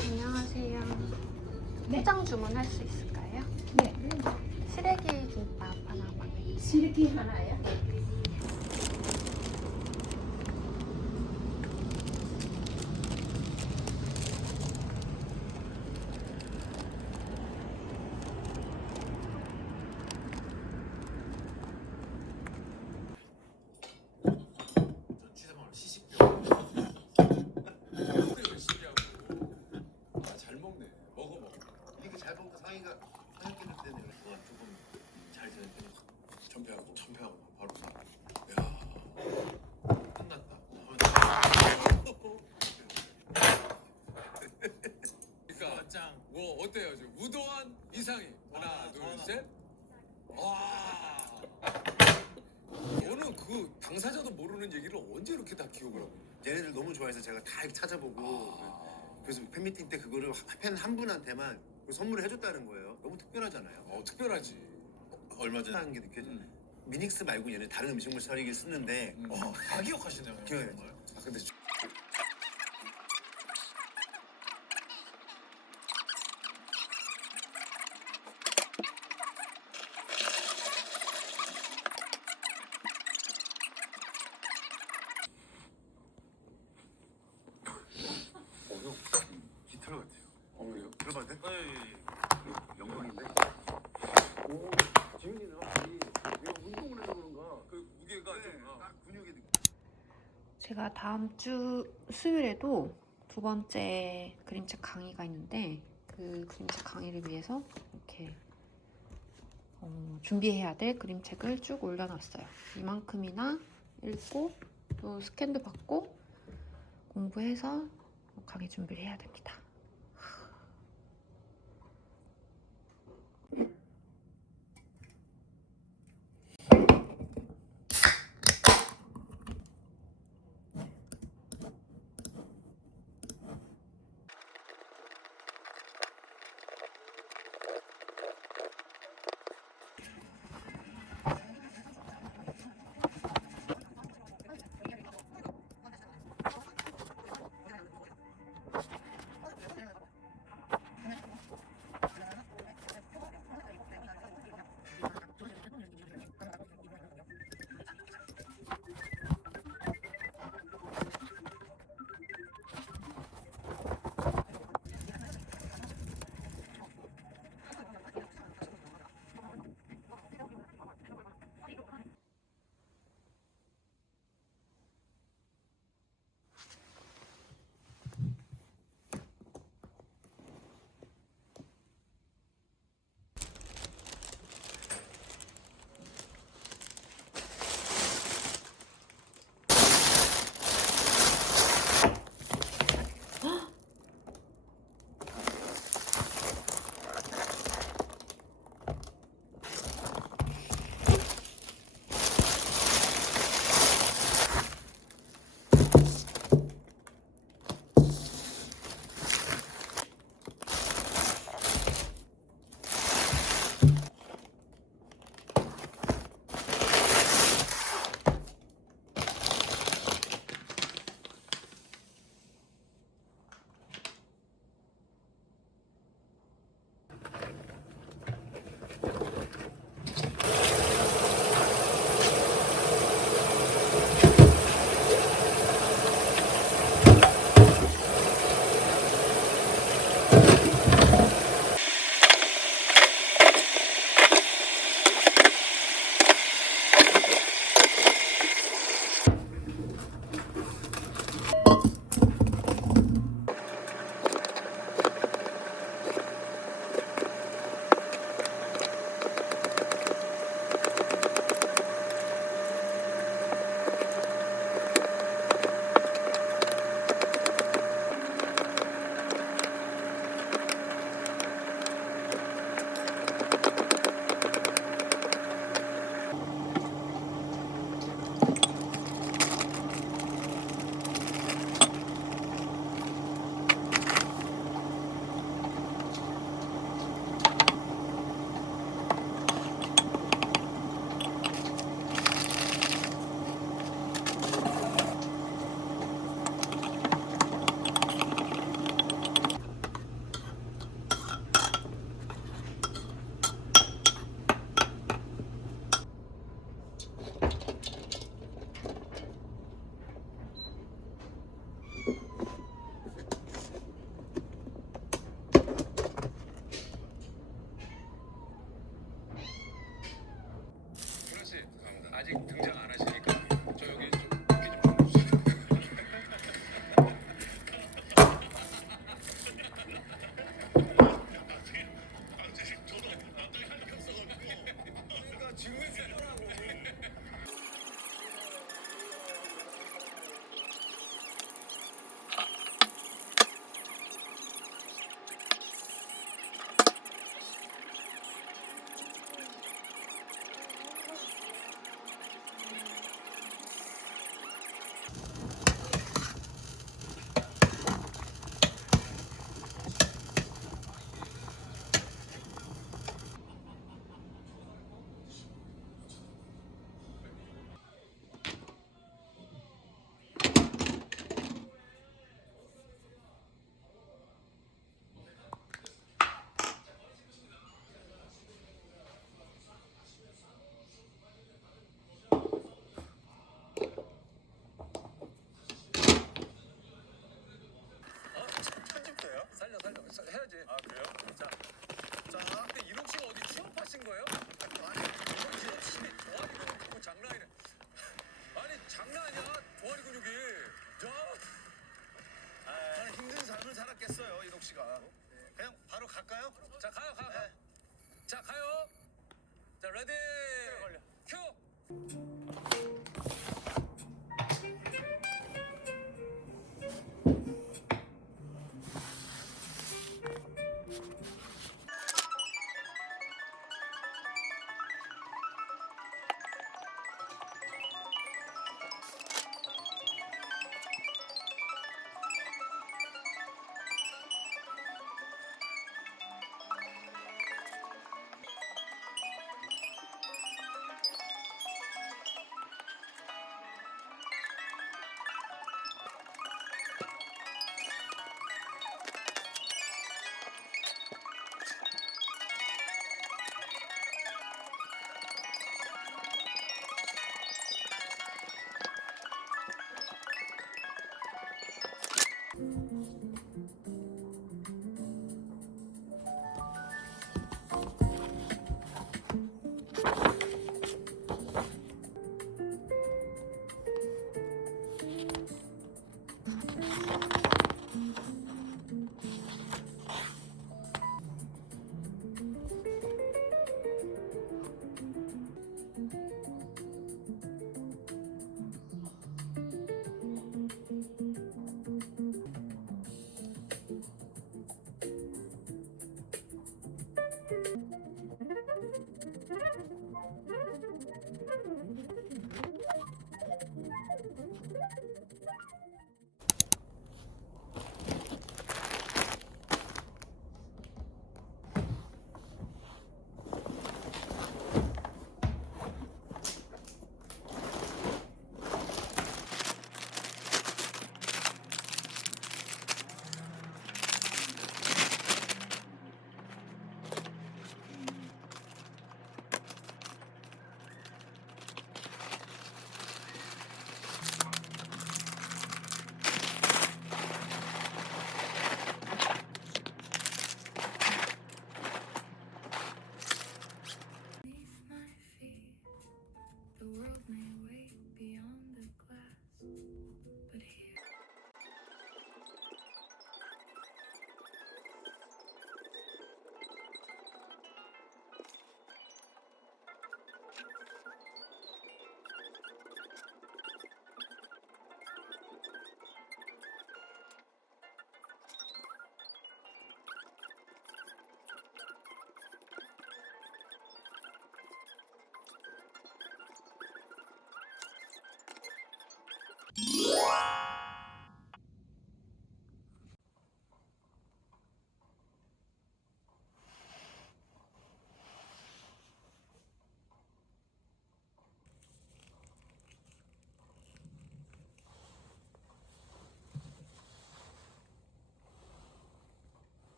안녕하세요. 네. 포장 주문할 수 있을까요? 네. 시래기 김밥 하나만. 시래기 하나요? 전취사방을 시식병. 그렇게 열심히 하고. 아, 잘 먹네. 먹어. 이렇게 잘 먹고 상의가 상의 끼는 때는 조금 잘 되는 때는 천패하고 바로 사. 야, 끝났다. 그러니까 짱. 뭐 어때요? 지금 우도한 이상이 하나, 둘, 셋. 와. 너는 그 당사자도 모르는 얘기를 언제 이렇게 다 기억을 하고? 얘네들 너무 좋아해서 제가 다 이렇게 찾아보고 그래서 팬미팅 때 그거를 팬 한 분한테만 선물을 해줬다는 거예요. 너무 특별하잖아요. 특별하지. 얼마 전에 하는 게 느껴져요. 미닉스 말고 얘네 다른 음식물 사리기 쓰는데 다 기억하시네요. 기억해요. 정말. 아 근데 깃털 같아요. 그래요? 들어봐도 돼? 영광인데? 오, 지훈이는 확실히 내가 운동을 해서 그런가 그 무게가 딱 근육이 느껴. 제가 다음 주 수요일에도 두 번째 그림책 강의가 있는데 그 그림책 강의를 위해서 이렇게 준비해야 될 그림책을 쭉 올려놨어요. 이만큼이나 읽고 또 스캔도 받고 공부해서 강의 준비를 해야 됩니다. 아직 등장 안 하시니까 저 여기 좀 이렇게 좀 바꿔주세요. 그러니까 증명 주더라고. 편집돼요? 살려 해야지. 아 그래요? 자 근데 이록 씨가 어디 취업하신 거예요? 아니 열심히 동아리 근육 갖고 장난 아니네. 아니 장난 아니야 동아리 근육이. 야. 저는 힘든 삶을 살았겠어요, 이록 씨가. 그냥 바로 갈까요? 자 가요. 자 가요. 자 레디 큐.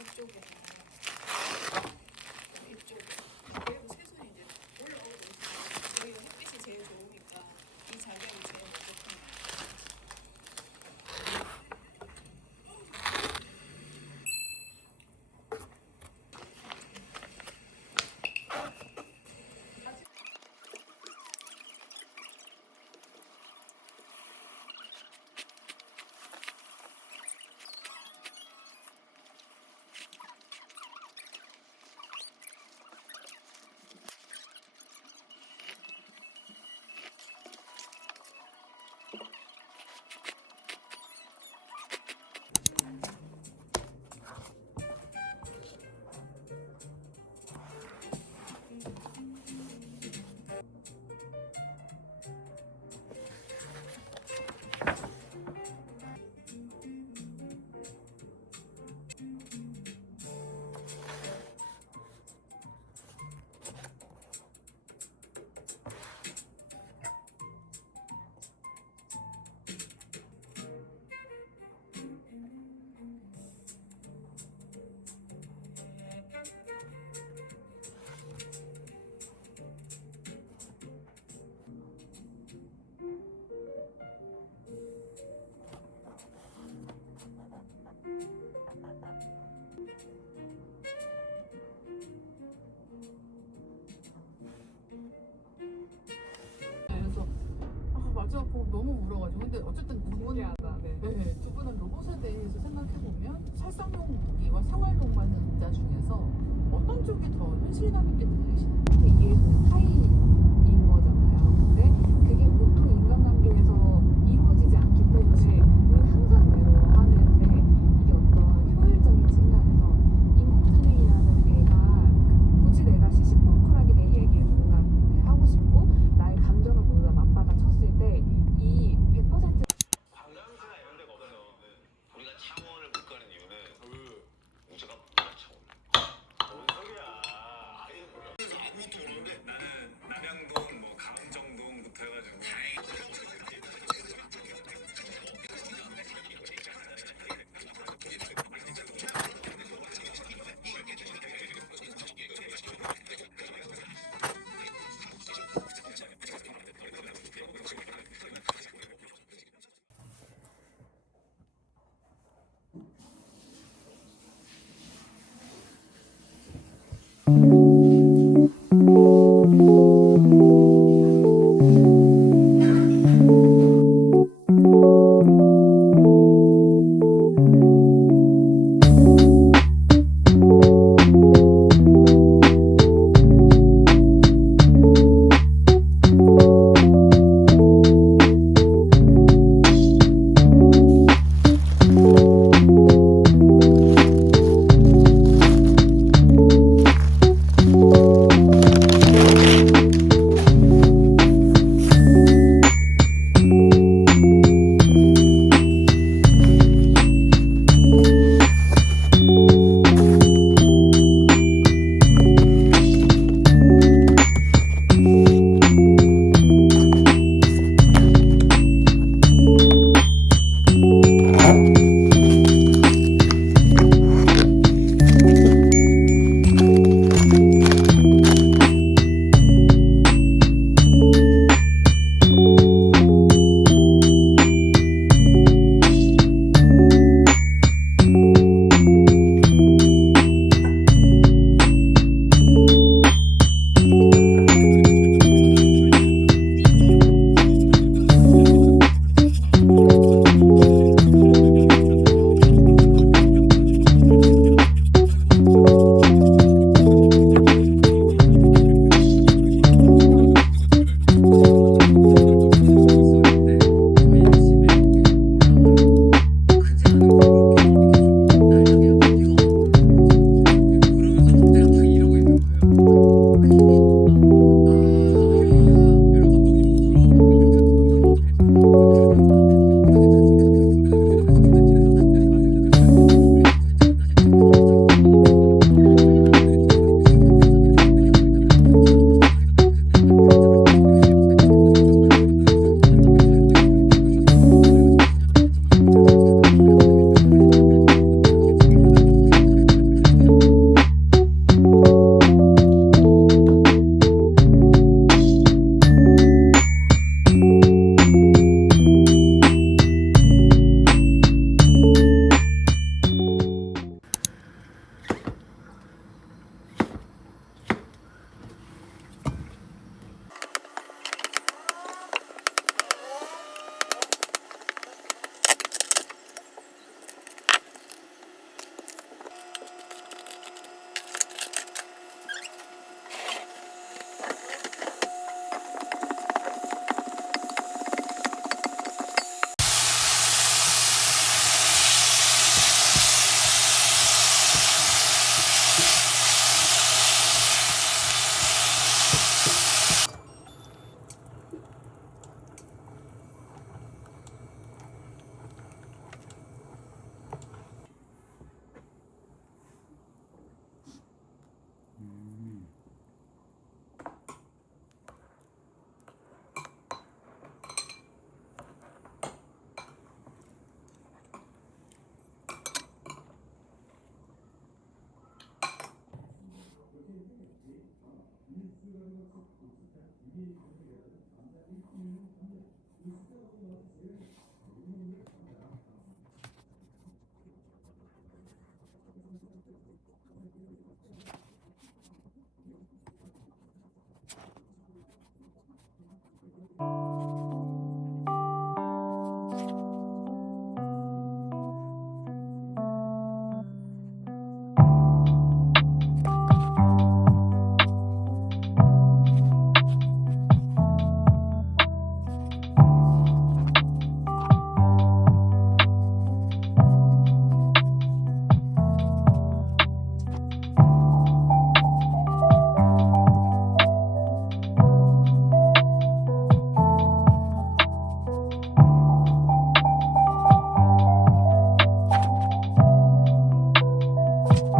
이쪽에 이쪽 그리고 새순이 이제 올라오고 있어요. 저희가 햇빛이 근데 어쨌든 두 분, 신기하다. 네. 네, 두 분은 로봇에 대해서 생각해보면 살상용 무기와 생활 동반자 중에서 어떤 쪽이 더 현실감 있게 들리시나요? 이게 하이